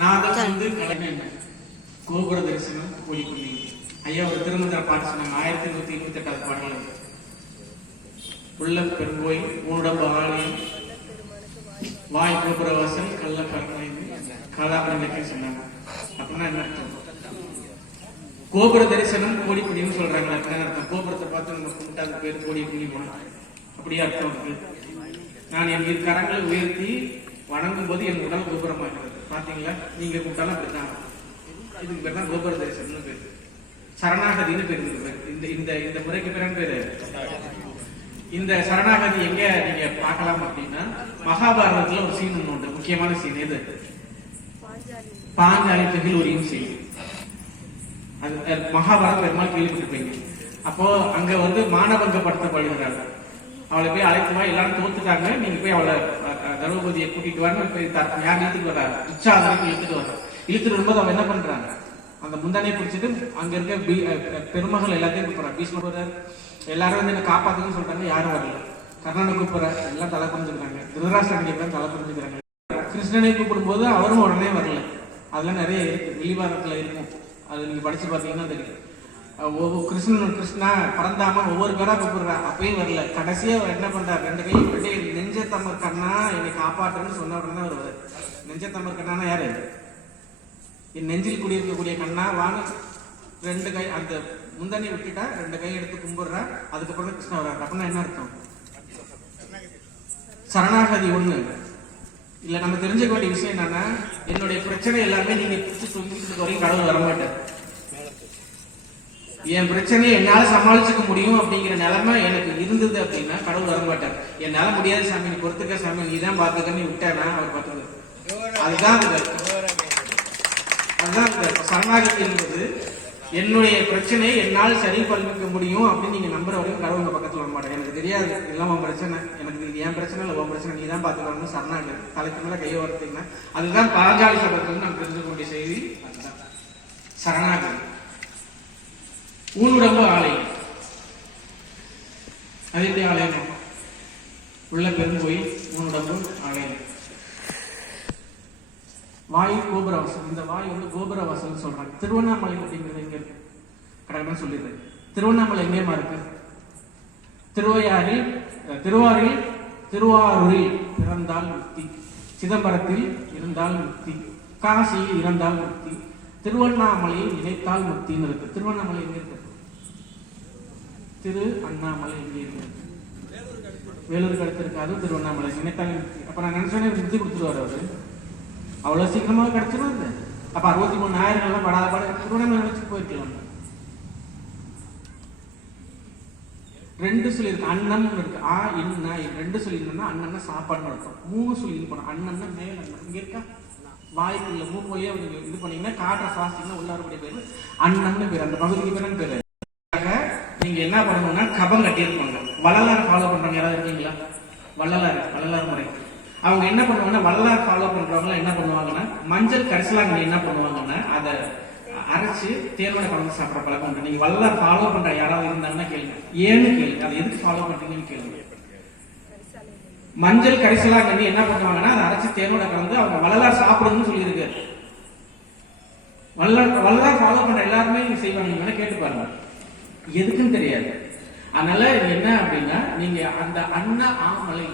நாதம் வந்து கோபுர தரிசனம் ஒளி புள்ளி ஐயா ஒரு திருமந்திர பாட்டு சொன்னாங்க. ஆயிரத்தி நூத்தி இருபத்தி எட்டாவது பாடல் அது. உள்ள பெருங்கோயில் ஊனடம்பு ஆலயம் வாய் கோபுர வாசல் கள்ள கருணை கலாபரமைக்கு சொன்னாங்க. அப்படின்னா என்ன அர்த்தம்? கோபுர தரிசனம் கோடி புள்ளின்னு சொல்றாங்க அர்த்தம்? கோபுரத்தை பார்த்து நம்ம கும்பிட்டா பேர் கோடி புள்ளி போனோம் அப்படியே அர்த்தம்? இருக்கு நான் என் கரங்களை உயர்த்தி வணங்கும் போது என் உடல் கோபுரமாகிறது பாத்தீங்களா? நீங்க கூப்பிட்டாலும் அப்படித்தான் இதுக்கு பேர் தான் கோபுர தரிசனம்னு பேரு. சரணாகதின்னு பேரு இந்த இந்த இந்த முறைக்கு பேர் பேரு? இந்த சரணாகதி எங்க நீங்க பார்க்கலாம் அப்படின்னா மகாபாரதத்துல ஒரு சீன் ஒண்ணு உண்டு. முக்கியமான சீன் எது? பாஞ்சாலி திகிலூரியும் சீன் அது அஹ், மகாபாரதம் பெருமாள் கேள்விப்பட்டிருப்பீங்க. அப்போ அங்க வந்து மானபங்கப்படுத்தப்படுகிறார். அவளை போய் அழைத்துவா எல்லாரும் தோத்துட்டாங்க. நீங்க போய் அவளை திரௌபதியை கூட்டிட்டு வரணும். போய் யார் இழுத்துட்டு வர்றாரு இச்சாதனைக்கு இழுத்துட்டு வர்றாரு இழுத்துட்டு வரும்போது அவன் என்ன பண்றாங்க? அந்த முந்தானை பிடிச்சிட்டு அங்க இருக்க பெருமகள் எல்லாத்தையும் கூப்பிடுறான் பீஷ்மர் வர்றாரு எல்லாரும் வந்து என்ன காப்பாத்துன்னு சொல்றாங்க யாரும் வரல. கர்ணனை கூப்பிடுற எல்லாம் தலை புரிஞ்சுக்கிறாங்க திருதராஷ்டிரன் கேட்கறாங்க தலை புரிஞ்சுக்கிறாங்க கிருஷ்ணனை கூப்பிடும்போது அவரும் உடனே வரல. அதெல்லாம் நிறைய இருக்கு. வெளிவாரத்துல இருக்கும். அது நீங்க படிச்சு பார்த்தீங்கன்னா தெரியும். ஒவ்வொரு கிருஷ்ணன் கிருஷ்ணா பறந்தாம ஒவ்வொரு பேரா கூப்பிடுறான் அப்பயும் வரல. கடைசியா அவர் என்ன பண்றாரு? ரெண்டு கை நெஞ்ச தம்பர் கண்ணா என்னை காப்பாற்றுன்னு சொன்ன உடனே தான் வருவார் நெஞ்சத்தம்மர் கண்ணானா யாரு? என் நெஞ்சில் குடியிருக்கக்கூடிய கண்ணா வாங்க. ரெண்டு கை அந்த முந்தனி விட்டுட்டா ரெண்டு கை எடுத்து கும்பிடுறா. அதுக்கப்புறம் கிருஷ்ணா வர்றாரு. அப்படின்னா என்ன அர்த்தம்? சரணாகதி ஒண்ணு. இல்ல நம்ம தெரிஞ்சுக்க வேண்டிய விஷயம் என்னன்னா என்னுடைய பிரச்சனை எல்லாமே நீங்க பிடிச்சி சொல்லிட்டு வரைக்கும் கடவுள் வரமாட்டார். என் பிரச்சனையை என்னால சமாளிச்சுக்க முடியும் அப்படிங்கிற நிலைமை எனக்கு இருந்தது அப்படின்னா கடவுள் வரமாட்டார். என்னால முடியாத சாமி நீ பொறுத்துக்க சாமி நீ தான் பாத்துக்கன்னு விட்டேனா அவர் பார்த்தது அதுதான் அந்த அதுதான் இந்த சரணாகதி என்பது என்னுடைய பிரச்சனையை என்னால் சரி பண்ணிக்க முடியும் அப்படின்னு நீங்க நம்புற வரைக்கும் கடவுள் பக்கத்துல வர மாட்டேன் எனக்கு தெரியாது. எல்லாம் உன் பிரச்சனை. எனக்கு இது என் பிரச்சனை இல்லை உன் பிரச்சனை. நீ தான் பார்த்துக்கணும்னு சரணாகதி. தலைக்கு மேல கையை வரத்தீங்கன்னா அதுதான் பாஞ்சாலி சபத்தில் நான் தெரிஞ்சுக்க வேண்டிய செய்தி. அதுதான். சரணாகதி. ஊனுடம்பு ஆலயம். அது எப்படி ஆலயம்? உள்ள பெருங்கோயில் ஊனுடம்பு ஆலயம். வாயு கோபுரவாசல். இந்த வாயு வந்து கோபுரவாசல் சொல்றாங்க. திருவண்ணாமலை அப்படிங்கிறது எங்க இருக்கு? கடற்கரை சொல்லிடுறேன். திருவண்ணாமலை எங்கேயுமா இருக்கு? திருவையாறில் அஹ், திருவாரூரில் திருவாரூரில் பிறந்தால் முக்தி. சிதம்பரத்தில் இருந்தால் முக்தி. காசியில் இருந்தால் முக்தி. திருவண்ணாமலையில் நினைத்தால் முக்தின்னு இருக்கு. திருவண்ணாமலை எங்க இருக்கு? திரு அண்ணாமலை வேலூர் இருக்கு வேலூருக்கு அடுத்து இருக்கு அதுவும் திருவண்ணாமலை நினைத்தால் அப்ப நான் நினைச்சோன்னே முக்தி கொடுத்துருவார் அவரு. அவ்வளவு சீக்கிரமா கிடைச்சிடும் அது அப்ப அறுபத்தி மூணாயிரம் எல்லாம் படாத பாடு திருவண்ணாமலை நினைச்சு போயிருக்கலாம் ரெண்டு சொல்லியிருக்கு. அண்ணன் இருக்கு. ஆ என்ன ரெண்டு சொல்லியிருந்தா அண்ணன் சாப்பாடு சாப்பாடுன்னு இருக்கும் மூணு சொல்லி போனோம். அண்ணன் மேல் அண்ணன். இங்க இருக்கா? வாய்க்குள்ள மூணு வழியா இது பண்ணீங்கன்னா காற்ற சுவாசிங்கன்னா உள்ளாரப்படி பேர் அண்ணன்னு பேர். அந்த பகுதிக்கு பேரு பேரு? என்ன பண்ணணும்னா கபம் கட்டியிருப்பாங்க. வள்ளலார் ஃபாலோ பண்றவங்க யாராவது இருக்கீங்களா? வள்ளலார் வள்ளலார் முறை. அவங்க என்ன பண்ணுவாங்கன்னா வள்ளலார் ஃபாலோ பண்றவங்க என்ன பண்ணுவாங்கன்னா மஞ்சள் கரிசலாங்க என்ன பண்ணுவாங்கன்னா அதை அரைச்சு தேர்வடை கலந்து சாப்பிட்ற பழக்கம் உண்டு. நீங்க வள்ளலார் ஃபாலோ பண்ற யாராவது இருந்தாங்கன்னா கேளுங்க. ஏன்னு கேளுங்க. அதை எதுக்கு ஃபாலோ பண்றீங்கன்னு கேளுங்க. மஞ்சள் கரிசலாங்கண்ணி என்ன பண்ணுவாங்கன்னா அதை அரைச்சு தேர்வடை கலந்து அவங்க வள்ளலார் சாப்பிடணும்னு சொல்லியிருக்கு. வள்ளலார் வள்ளலார் ஃபாலோ பண்ற எல்லாருமே நீங்க செய்வாங்க கேட்டு பாருங்க. எதுக்குன்னு தெரியாது. அதனால என்ன அப்படின்னா நீங்க அந்த அன்ன ஆமலை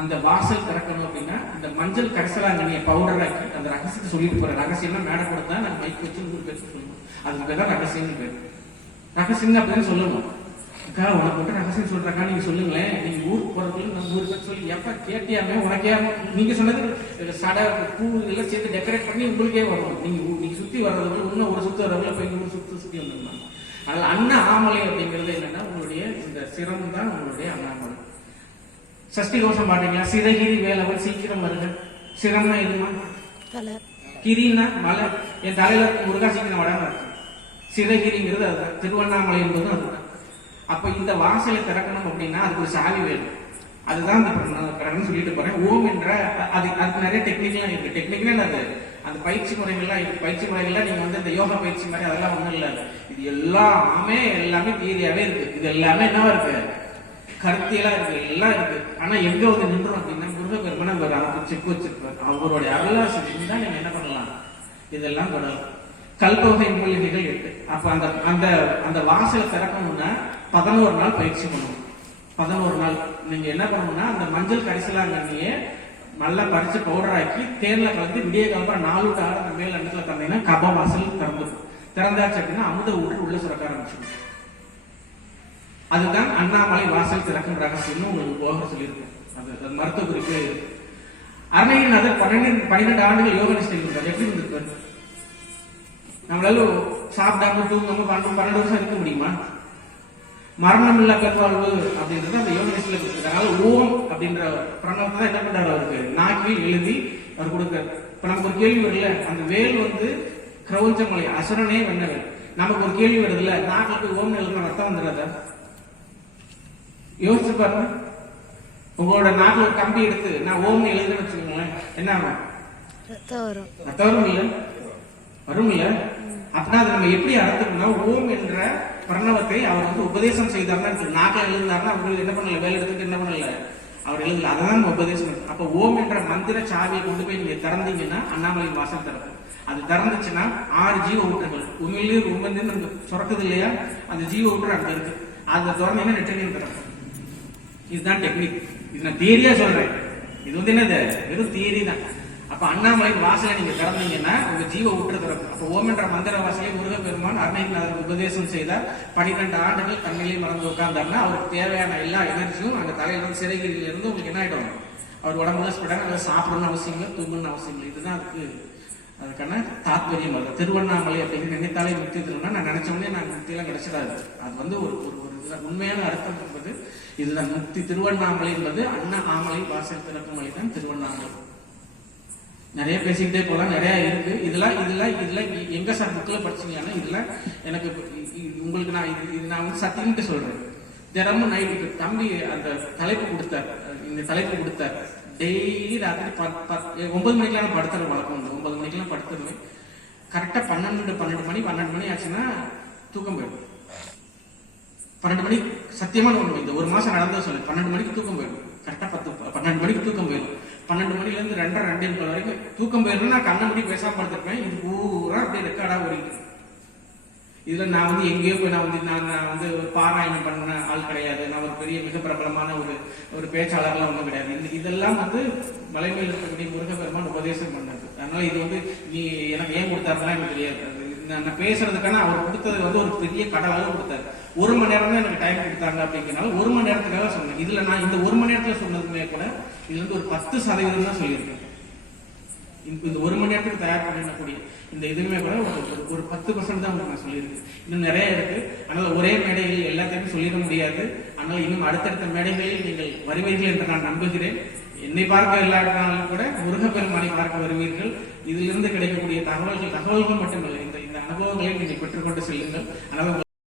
அந்த வாசல் திறக்கணும் அப்படின்னா அந்த மஞ்சள் கரிசலாங்கண்ணிய பவுடர் ஆக்கி அந்த ரகசியத்தை சொல்லிட்டு போற ரகசியம்னா மேடை தான் நான் மைக் வச்சு உங்களுக்கு பேச சொல்லணும் அதுக்கு பேர் தான் ரகசியம்னு பேர். ரகசியம் அப்படின்னு சொல்லணும். அக்கா உனக்கு மட்டும் ரகசியம் சொல்றக்கா நீங்க சொல்லுங்களேன். நீங்க ஊருக்கு போறதுக்குள்ள நான் ஊருக்கு பேர் சொல்லி எப்ப கேட்டியாமே உனக்கே நீங்க சொன்னது சடை பூ இதெல்லாம் சேர்த்து டெக்கரேட் பண்ணி உங்களுக்கே வரும். நீங்க நீங்க சுத்தி வர்றதுக்குள்ள இன்னும் ஒரு சுத்து வர்றதுக்குள்ள போய் இன்னொரு சுத்து சுத்தி வந்துருந்தாங்க அதனால அண்ண ஆமலை அப்படிங்கிறது என்னன்னா உங்களுடைய இந்த சிரம் தான் உங்களுடைய அண்ணாமலை சஷ்டி கோஷம் பாத்தீங்களா? சிறகிரி வேலவன் சீக்கிரம் வருக. சிரம்னா எதுமா? கிரின்னா மலை. என் தலையில முருகா சீக்கிரம் வடாம இருக்கு. சிறகிரிங்கிறது அதுதான். திருவண்ணாமலை என்பதும் அதுதான். அப்ப இந்த வாசலை திறக்கணும் அப்படின்னா அதுக்கு ஒரு சாவி வேணும். அதுதான் இந்த கடன்னு சொல்லிட்டு போறேன். ஓம் என்ற அது அதுக்கு நிறைய டெக்னிக்லாம் இருக்கு. டெக்னிக்னா அது அந்த பயிற்சி முறைகள்லாம் இருக்கு. பயிற்சி முறைகள்லாம் நீங்க வந்து இந்த யோகா பயிற்சி மாதிரி அதெல்லாம் ஒண்ணும் இல்ல. இது எல்லாமே எல்லாமே தீரியாவே இருக்கு. இது எல்லாமே என்னவா இருக்கு? கருத்தியெல்லாம் இருக்கு. எல்லாம் இருக்கு. ஆனா எங்க வந்து நின்றோம் அப்படின்னா முருக பெருமனை அவர் செக் வச்சிருப்பார். அவருடைய அருளாசி இருந்தா நீங்க என்ன பண்ணலாம்? இதெல்லாம் தொடரும். கல்பவகை மூலிகைகள் எட்டு. அப்ப அந்த அந்த அந்த வாசலை திறக்கணும்னா பதினோரு நாள் பயிற்சி பண்ணணும் பதினோரு நாள். நீங்க என்ன பண்ணணும்னா அந்த மஞ்சள் கரிசலாங்கண்ணியே நல்லா பறிச்சு பவுடர் ஆக்கி கலந்து விடிய கிளம்புற நாலு டு ஆறு அந்த மேல் இடத்துல தந்தீங்கன்னா கப வாசல் திறந்துடும் திறந்தாச்சு அப்படின்னா அமுத ஊற்று உள்ள சுரக்க ஆரம்பிச்சிடும். அதுதான் அண்ணாமலை வாசல் திறக்கும் ரகசியம்னு உங்களுக்கு போக சொல்லியிருக்கேன். அது அது மருத்துவ குறிப்பே இருக்கு அருணகிரிநாதர் பன்னெண்டு பன்னிரெண்டு ஆண்டுகள் யோக நிஷ்டை இருந்தார் எப்படி இருந்திருப்பாரு நம்மளால சாப்பிடாம தூங்காம பன்னெண்டு பன்னெண்டு வருஷம் இருக்க முடியுமா? மரணம் இல்ல பெருவாழ்வு அப்படின்றது அந்த யோக நிஷ்டையில கொடுத்துருக்காங்க ஓம் அப்படின்ற பிரணவத்தை தான் என்ன பண்றாரு அவருக்கு? நாக்கில் எழுதி அவர் கொடுக்காரு இப்ப நமக்கு ஒரு கேள்வி வரல அந்த வேல் வந்து கிரௌஞ்சமலை அசுரனே வெண்ணவேல் நமக்கு ஒரு கேள்வி வருதுல்ல? நாக்கில் போய் ஓம் எழுதுன ரத்தம் வந்துடாதா? யோசிச்சு பாருங்க. உங்களோட நாக்கில் ஒரு கம்பி எடுத்து நான் ஓம் எழுதுன்னு வச்சுக்கோங்களேன். என்ன ஆகும்? ரத்தம் வரும். ரத்தம் வரும் இல்ல வரும் இல்ல அப்படின்னா அதை நம்ம எப்படி அர்த்தம்னா ஓம் என்ற பிரணவத்தை அவர் வந்து உபதேசம் செய்தார்னா நாக்கில் எழுதினார்னா அவங்களுக்கு என்ன பண்ணல? வேலை எடுத்துட்டு என்ன பண்ணல? அவர் எழுதல. அதான் நம்ம உபதேசம் அப்ப ஓம் என்ற மந்திர சாவியை கொண்டு போய் நீங்க திறந்தீங்கன்னா அண்ணாமலை வாசல் திறக்கும். அது திறந்துச்சுன்னா ஆறு ஜீவ ஊற்றுகள் உண்மையிலேயே உண்மையிலேயே நமக்கு சுரக்குது இல்லையா? அந்த ஜீவ ஊற்று அங்க இருக்கு. அதை திறந்தீங்கன்னா நெற்றிலையும் திறக்கும். இதுதான் டெக்னிக் இது நான் தியரியா சொல்றேன். இது வந்து என்னது? வெறும் தியரி தான். அப்ப அண்ணாமலை வாசலை நீங்க திறந்தீங்கன்னா உங்க ஜீவ ஊற்று திறக்கும். அப்ப ஓம் என்ற மந்திர வாசலை முருக பெருமான் உபதேசம் செய்தார். பன்னிரெண்டு ஆண்டுகள் தண்ணிலே மறந்து உட்கார்ந்தாருன்னா அவருக்கு தேவையான எல்லா எனர்ஜியும் அந்த தலையில சிறைகளில் இருந்து உங்களுக்கு என்ன ஆயிடும்? அவர் உடம்புல ஸ்பெடாக அதை சாப்பிடணும்னு அவசியம் இல்லை தூங்கணும்னு அவசியம் இல்லை. இதுதான் அதுக்கு அதுக்கான தாத்பரியம் அது. திருவண்ணாமலை அப்படின்னு நினைத்தாலே முக்தி திருவண்ணா நான் நினைச்சோடனே நான் முக்தியெல்லாம் கிடைச்சிடாது. அது வந்து ஒரு ஒரு உண்மையான அர்த்தம் என்பது இதுதான். முக்தி திருவண்ணாமலை என்பது அண்ணா ஆமலை வாசல் திறக்கும் மலை தான் திருவண்ணாமலை. நிறைய பேசிக்கிட்டே போகலாம் நிறைய இருக்கு. இதெல்லாம் இதெல்லாம் இதெல்லாம் எங்க சார் புக்கில் படிச்சீங்கன்னா இதெல்லாம் எனக்கு உங்களுக்கு நான் இது நான் வந்து சத்தியம்ட்டு சொல்றேன். தினமும் நைட்டு தம்பி அந்த தலைப்பு கொடுத்தார். இந்த தலைப்பு கொடுத்தார். டெய்லி ராத்திரி ஒன்பது மணிக்கெல்லாம் நான் படுத்துற வழக்கம் உண்டு ஒன்பது மணிக்கெல்லாம் படுத்துருவேன். கரெக்டாக பன்னெண்டு பன்னெண்டு மணி பன்னெண்டு மணி ஆச்சுன்னா தூக்கம் போயிடும். பன்னெண்டு மணிக்கு சத்தியமான ஒன்று இந்த ஒரு மாசம் நடந்தது சொல்லு. பன்னெண்டு மணிக்கு தூக்கம் போயிடும். கரெக்டாக பத்து பன்னெண்டு மணிக்கு தூக்கம் போயிடும். பன்னெண்டு மணில இருந்து ரெண்டரை ரெண்டே முக்கால் வரைக்கும் தூக்கம் போயிடணும் நான் கண்ணை முடி பேசாம படுத்திருப்பேன். இது பூரா அப்படியே ரெக்கார்டாக ஓடிட்டு இதில் இதுல நான் வந்து எங்கேயோ போய் நான் வந்து நான் நான் வந்து ஒரு பாராயணம் பண்ண ஆள் கிடையாது. நான் ஒரு பெரிய மிக பிரபலமான ஒரு ஒரு பேச்சாளர்லாம் ஒன்றும் கிடையாது. இந்த இதெல்லாம் வந்து மலைமையில் இருக்கக்கூடிய முருகப்பெருமான் உபதேசம் பண்ணது. அதனால இது வந்து நீ எனக்கு ஏன் கொடுத்தாருலாம் எனக்கு தெரியாது. நான் நான் பேசுறதுக்கான அவர் கொடுத்தது வந்து ஒரு பெரிய கடலாக கொடுத்தாரு. ஒரு மணி நேரம் தான் எனக்கு டைம் கொடுத்தாங்க அப்படிங்கிறனால ஒரு மணி நேரத்துக்காக சொன்னேன். இதுல நான் இந்த ஒரு மணி நேரத்துல சொன்னதுமே கூட இதுல இருந்து ஒரு பத்து சதவீதம் தான் சொல்லியிருக்கேன். இந்த ஒரு மணி நேரத்துக்கு தயார் பண்ணக்கூடிய இந்த இதுவுமே கூட ஒரு ஒரு- பத்து பர்சன்ட் தான் உங்களுக்கு நான் சொல்லியிருக்கேன். இன்னும் நிறைய இருக்கு. ஆனால் ஒரே மேடையில் எல்லாத்தையும் சொல்லிட முடியாது. ஆனால் இன்னும் அடுத்தடுத்த மேடைகளில் நீங்கள் வருவீர்கள் என்று நான் நம்புகிறேன். என்னை பார்க்க இல்லாட்டாலும் கூட முருகப்பெருமானை பார்க்க வருவீர்கள். இதிலிருந்து கிடைக்கக்கூடிய தகவல்கள் தகவல்கள் மட்டுமல்ல. அனுபவங்களை நீங்கள் பெற்றுக்கொண்டு செல்லுங்கள். அனுபவம்